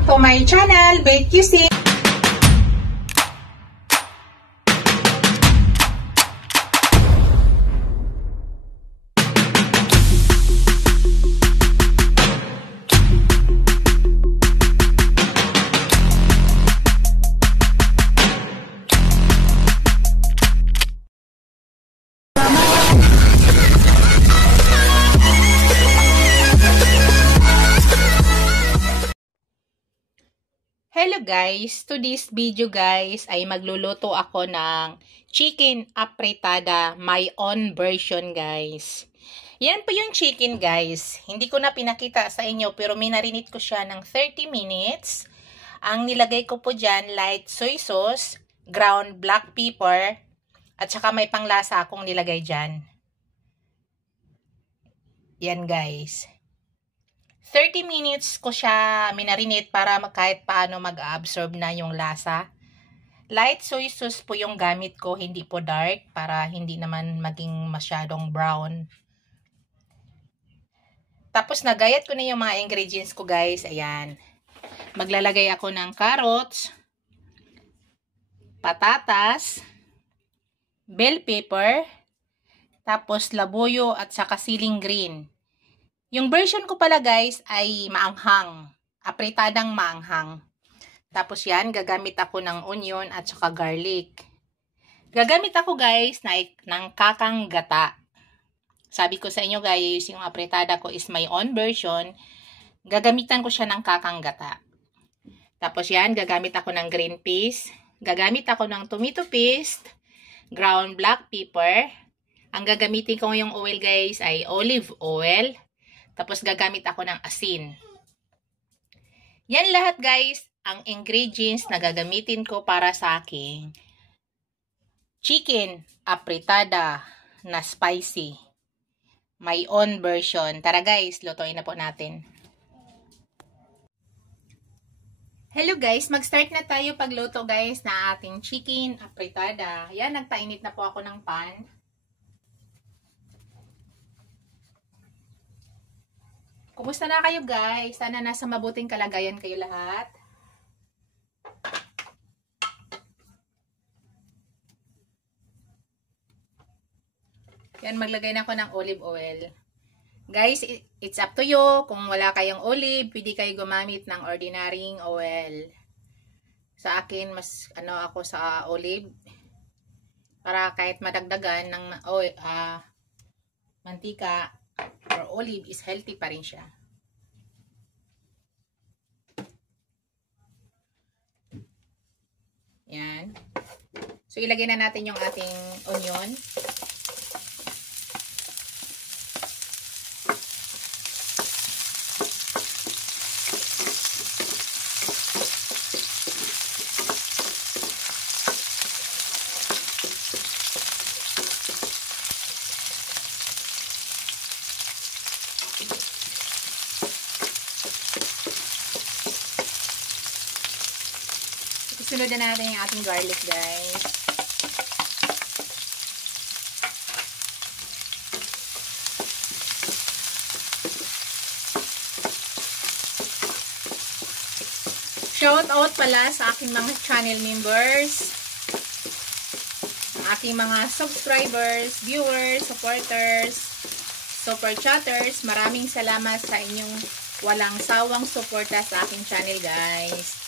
back to my channel, Bake QC. Hello guys, to this video guys ay magluluto ako ng chicken apretada, my own version guys. Yan po yung chicken guys. Hindi ko na pinakita sa inyo pero minarinate ko siya ng 30 minutes. Ang nilagay ko po dyan light soy sauce, ground black pepper, at saka may panglasa akong nilagay dyan. Yan guys. 30 minutes ko siya minarinate para kahit paano mag-absorb na yung lasa. Light soy sauce po yung gamit ko, hindi po dark, para hindi naman maging masyadong brown. Tapos nagayat ko na yung mga ingredients ko guys. Ayan. Maglalagay ako ng carrots, patatas, bell pepper, tapos labuyo at saka siling green. Yung version ko pala guys ay maanghang. Apretadang maanghang. Tapos yan, gagamit ako ng onion at saka garlic. Gagamit ako guys ng kakang gata. Sabi ko sa inyo guys, yung apretada ko is my own version. Gagamitan ko siya ng kakang gata. Tapos yan, gagamit ako ng green peas. Gagamit ako ng tomato paste, ground black pepper. Ang gagamitin ko yung oil guys ay olive oil. Tapos gagamit ako ng asin. Yan lahat guys, ang ingredients na gagamitin ko para sa aking chicken apretada na spicy. My own version. Tara guys, lutuin na po natin. Hello guys, mag-start na tayo pagluto guys na ating chicken apretada. Yan, nagpainit na po ako ng pan. Kumusta na kayo guys? Sana nasa mabuting kalagayan kayo lahat. Yan, maglagay na ako ng olive oil. Guys, it's up to you. Kung wala kayong olive, pwede kayo gumamit ng ordinaryong oil. Sa akin, mas ako sa olive. Para kahit madagdagan ng mantika or olive is healthy pa rin siya. Yan. So, ilagay na natin yung ating onion. Sunod na natin yung ating garlic, guys. Shout out pala sa aking mga channel members, aking mga subscribers, viewers, supporters, super chatters. Maraming salamat sa inyong walang sawang suporta sa aking channel, guys.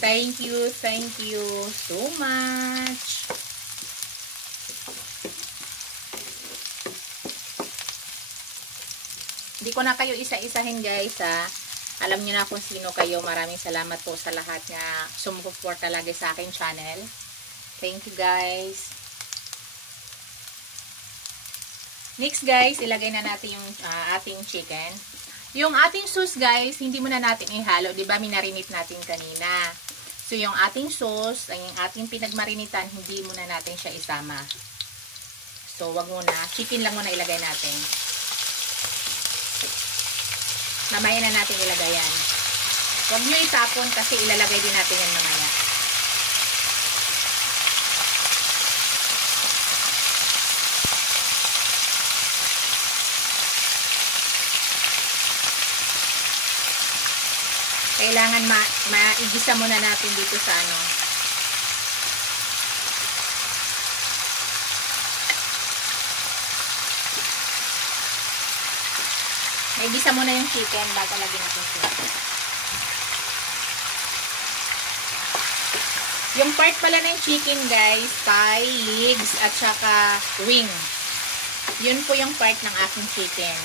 Thank you so much. Hindi ko na kayo isa-isahin guys ha. Alam niyo na kung sino kayo. Maraming salamat po sa lahat na sumusuporta lagi sa aking channel. Thank you guys. Next guys, ilagay na natin yung ating chicken. Yung ating sauce guys, hindi muna natin ihalo. Diba minarinate natin kanina. So, yung ating sauce, yung ating pinagmarinitan, hindi muna natin siya isama. So, wag muna. Chicken lang muna ilagay natin. Mamaya na natin ilagay yan. Huwag nyo itapon kasi ilalagay din natin yan mamaya. Kaya kailangan maigisa muna natin dito sa ano. Maigisa muna yung chicken bago lagyan natin siya. Yung part pala ng chicken guys, thigh, legs, at saka wing. Yun po yung part ng aking chicken.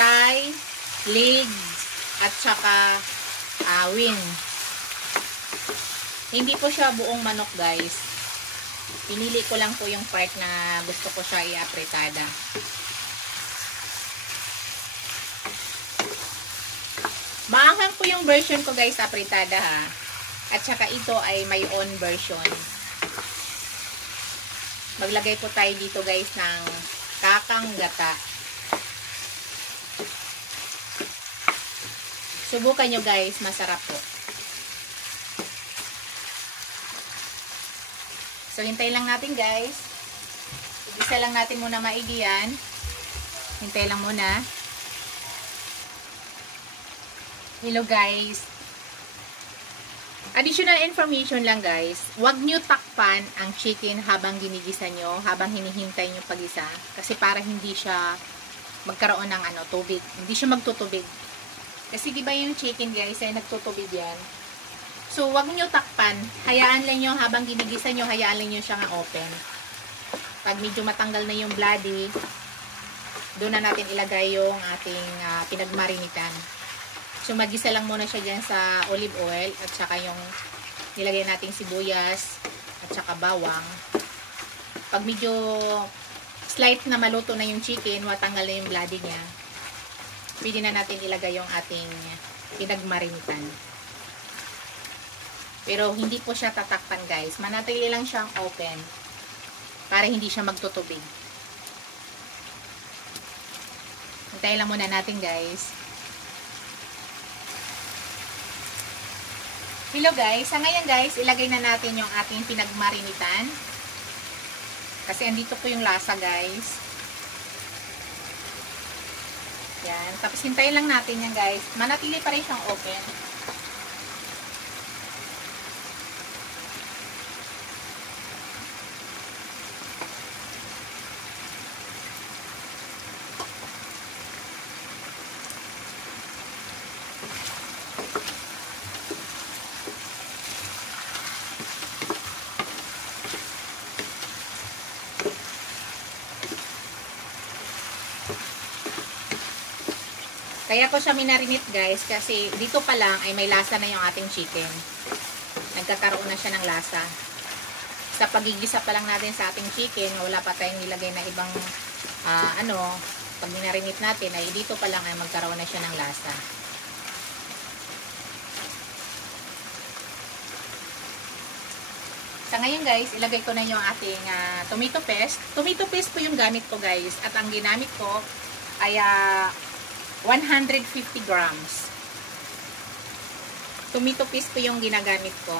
Thigh, legs, at saka wing. Hindi po siya buong manok guys. Pinili ko lang po yung part na gusto ko siya i-apretada. Maanghang po yung version ko guys, apretada ha. At saka ito ay may on version. Maglagay po tayo dito guys ng kakang gata. Subukan nyo guys, masarap po. So hintay lang natin guys. Igisa lang natin muna maigi yan. Hintay lang muna. Hello guys. Additional information lang guys, huwag nyo takpan ang chicken habang ginigisa nyo, habang hinihintay nyo pag-isa. Kasi para hindi siya magkaroon ng tubig. Hindi siya magtutubig. Kasi diba yung chicken guys, ay nagtutubig yan. So huwag nyo takpan. Hayaan lang nyo habang ginigisa nyo, hayaan lang nyo siyang open. Pag medyo matanggal na yung bloody, doon na natin ilagay yung ating pinagmarinitan. So, magisa lang muna siya dyan sa olive oil at saka yung nilagay nating sibuyas at saka bawang. Pag medyo slight na maluto na yung chicken, matanggal na yung bloody niya, pwede na natin ilagay yung ating pinagmarinitan. Pero hindi po siya tatakpan guys. Manatili lang siyang open para hindi siya magtutubig. Hintayin lang muna natin guys. Hello guys, sa ngayon guys, ilagay na natin yung ating pinagmarinitan. Kasi andito po yung lasa guys. Yan, tapos hintayin lang natin yan guys. Manatili pa rin siyang open. Kaya ko siya minarinate guys kasi dito pa lang ay may lasa na yung ating chicken. Nagkakaroon na siya ng lasa. Sa pagigisa pa lang natin sa ating chicken, wala pa tayong nilagay na ibang pag minarinate natin ay dito pa lang ay magkaroon na siya ng lasa. Sa ngayon guys, ilagay ko na yung ating tomato paste. Tomato paste po yung gamit ko guys. At ang ginamit ko ay 150 grams. Tomato paste po yung ginagamit ko.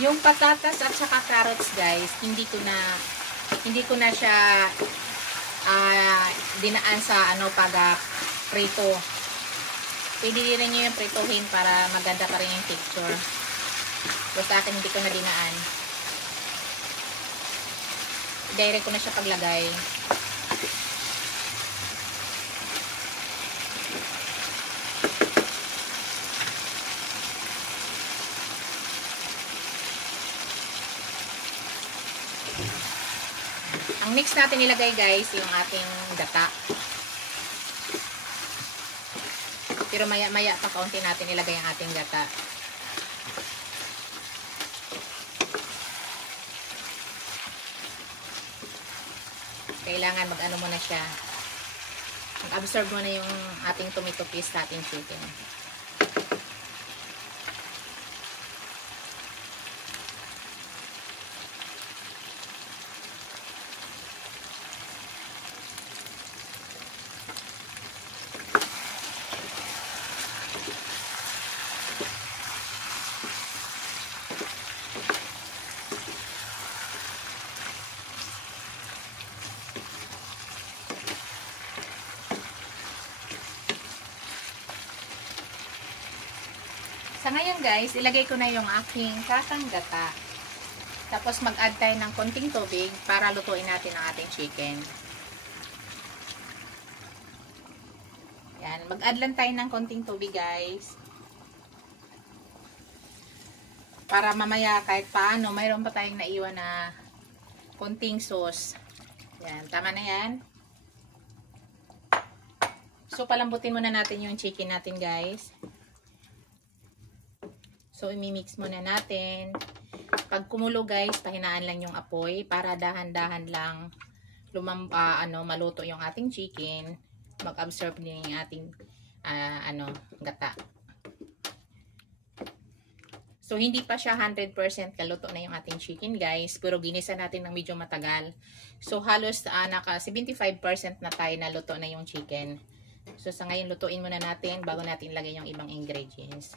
Yung patatas at saka carrots guys, hindi ko na siya dinaan sa prito. Pwede rin nyo yung prituhin para maganda pa rin yung texture. Basta akin hindi ko na dinaan. Direct ko na siya paglagay. Ang next natin ilagay guys, yung ating gata. Pero maya-maya pa kaunti natin ilagay ang ating gata. kailangan mag-ano muna siya. Mag-absorb muna yung ating tomato paste sa ating chicken. Sa ngayon guys, ilagay ko na yung aking kakang gata. Tapos mag-add tayo ng konting tubig para lutuin natin ang ating chicken. Yan, mag-add lang tayo ng konting tubig guys. Para mamaya kahit paano, mayroon pa tayong naiwan na konting sauce. Yan, tama na yan. So, palambutin muna natin yung chicken natin guys. So, imimix muna natin. Pag kumulo guys, pahinaan lang yung apoy para dahan-dahan lang maluto yung ating chicken. Mag-absorb din yung ating gata. So, hindi pa siya 100% kaluto na yung ating chicken guys. Pero ginisa natin ng medyo matagal. So, halos naka 75% na tayo na luto na yung chicken. So, sa ngayon, lutuin muna natin bago natin ilagay yung ibang ingredients.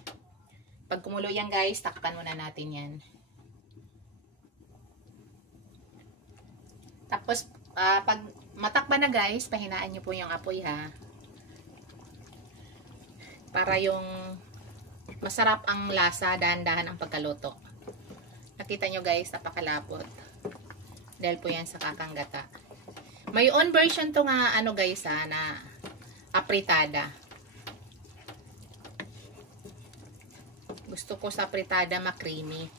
Pag kumulo yan guys, takpan muna natin yan. Tapos, pag matakpan na guys, pahinaan nyo po yung apoy ha. Para yung masarap ang lasa, dahan-dahan ang pagkaluto. Nakita nyo guys, napakalapot. Dahil po yan sa kakang gata. May own version to nga guys na apritada. Gusto ko sa apritada ma-creamy.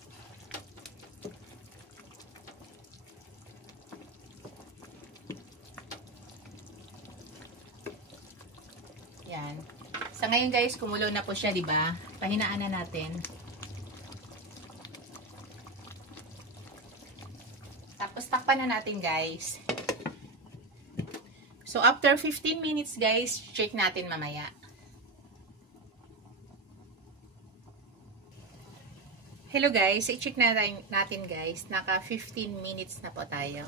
Yan. Sa ngayon guys, kumulo na po siya, 'di ba? Pahinaan na natin. Tapos takpan na natin guys. So after 15 minutes guys, check natin mamaya. Hello guys, i-check na natin guys. Naka 15 minutes na po tayo.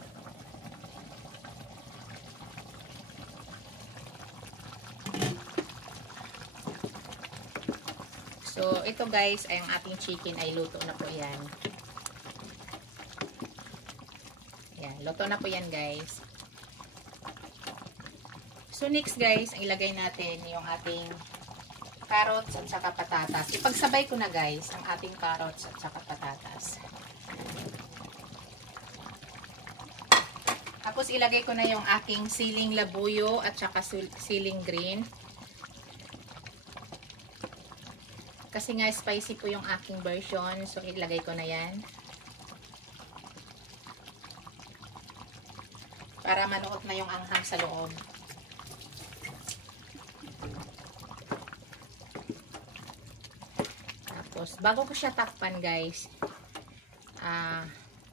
So, ito guys, ay ang ating chicken ay luto na po yan. Yan, luto na po yan guys. So, next guys, ilagay natin yung ating carrots at saka patatas. Ipagsabay ko na guys ang ating carrots at saka patatas. Tapos ilagay ko na yung aking siling labuyo at saka siling green. Kasi nga spicy po yung aking version, so ilagay ko na yan. Para manuot na yung anghang sa loob. Tapos, bago ko siya takpan guys,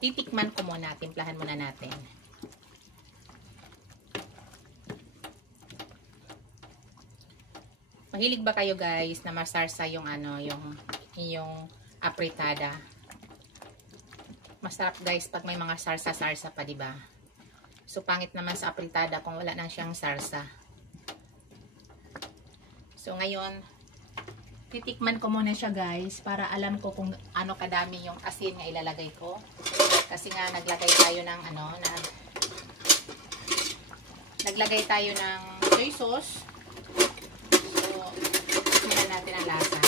titikman ko muna, timplahan muna natin. Mahilig ba kayo guys na masarsa yung yung apritada? Masarap guys pag may mga sarsa-sarsa pa, diba? So, pangit naman sa apritada kung wala nang siyang sarsa. So, ngayon, titikman ko muna siya guys para alam ko kung ano kadami yung asin nga ilalagay ko. Kasi nga naglagay tayo ng naglagay tayo ng soy sauce. So, tingnan natin ang lasa.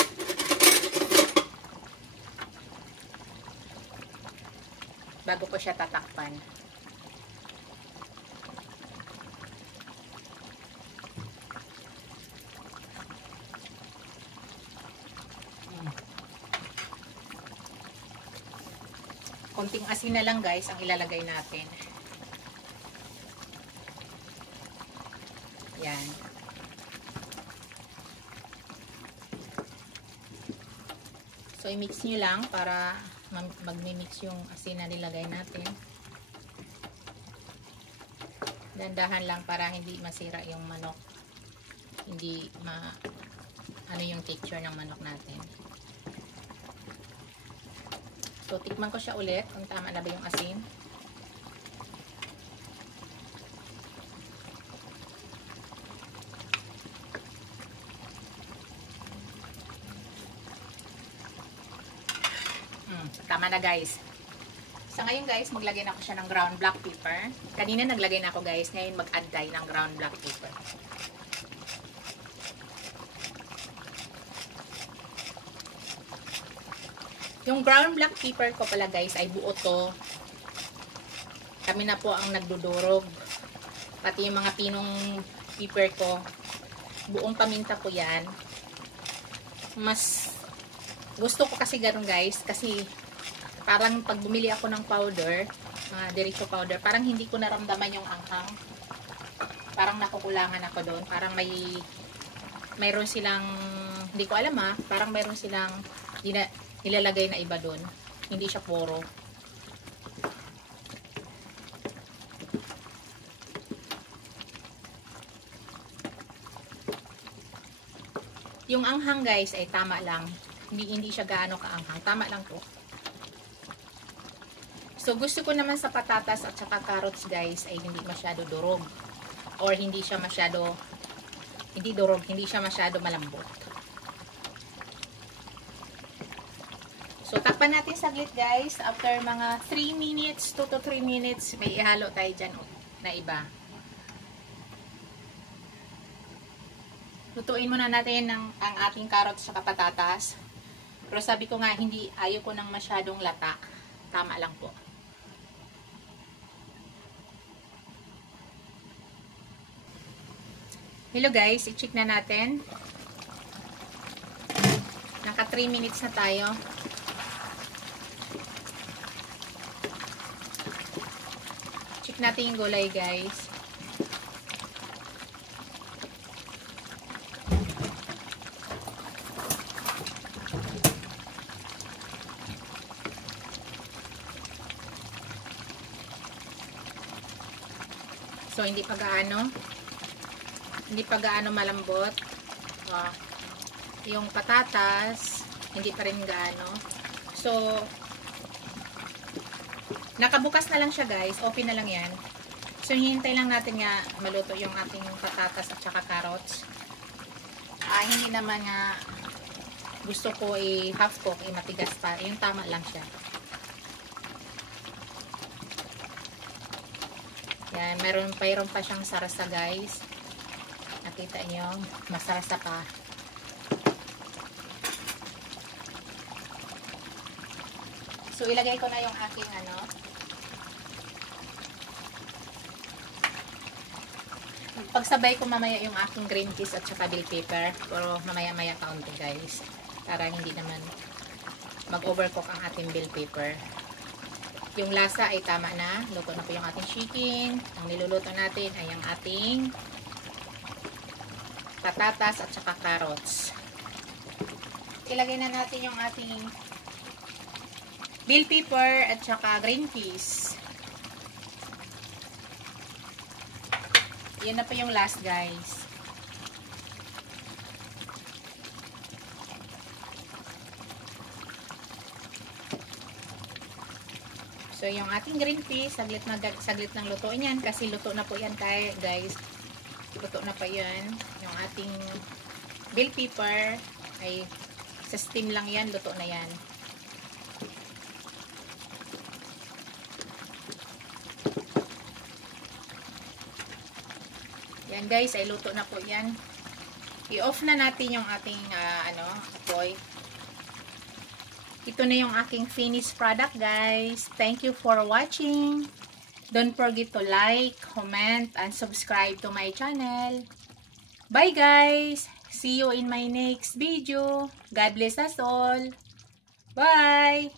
Bago ko siya tatakpan. Konting asin na lang guys ang ilalagay natin. Yan. So i-mix nyo lang para mag-mix yung asin na nilagay natin. Dandahan lang para hindi masira yung manok. Hindi ano yung texture ng manok natin. So, tikman ko siya ulit kung tama na ba yung asin. Tama na guys. Sa ngayon guys, maglagay na ako siya ng ground black pepper. Kanina naglagay na ako guys, ngayon mag-add tayo ng ground black pepper. Yung ground black pepper ko pala guys ay buo to. Kami na po ang nagdudurog. Pati yung mga pinong pepper ko, buong paminta ko yan. Mas gusto ko kasi gano'n guys, kasi parang pag bumili ako ng powder, mga derecho powder, parang hindi ko naramdaman yung anghang. Parang nakukulangan ako doon. Parang mayroon silang, hindi ko alam parang mayroon silang nilalagay na iba doon. Hindi siya puro. Yung anghang guys ay tama lang. Hindi siya gaano kaanghang. Tama lang po. So, gusto ko naman sa patatas at saka carrots guys ay hindi masyado durog. Or hindi siya masyado, hindi durog, hindi siya masyado malambot. So, takpan natin saglit guys. After mga 3 minutes, 2 to 3 minutes, may ihalo tayo dyan na iba. Lutuin muna natin ang ating carrots at patatas. Pero sabi ko nga, ayaw ko ng masyadong lata. Tama lang po. Hello guys, i-check na natin. Naka 3 minutes na tayo. Check natin yung gulay guys. So, hindi pa gaano malambot. Yung patatas, hindi pa rin gaano. So, nakabukas na lang siya guys. Open na lang yan. So, hihintay lang natin nga maluto yung ating patatas at saka carrots. Hindi naman nga gusto ko half cook, matigas pa. Yung tama lang siya. Yan, mayroon pa siyang sarasa guys. Nakita niyo, masarasa pa. So, ilagay ko na yung aking pagsabay ko mamaya yung aking green peas at saka bell pepper. Pero mamaya-maya kaunti guys. Para hindi naman mag-overcook ang ating bell pepper. Yung lasa ay tama na. Luto na po yung ating chicken. Ang niluluto natin ay ang ating patatas at saka carrots. Ilagay na natin yung ating bell pepper at saka green peas. Yan na po yung last guys. So, yung ating green peas, saglit ng lutuin yan. Kasi luto na po yan guys. Luto na pa yan. Yung ating bell pepper, ay sa steam lang yan. Luto na yan. Yan guys, ay luto na po yan. I-off na natin yung ating apoy. Ito na yung aking finished product guys. Thank you for watching. Don't forget to like, comment, and subscribe to my channel. Bye guys! See you in my next video. God bless us all. Bye!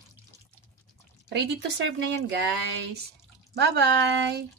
Ready to serve na yan guys. Bye-bye!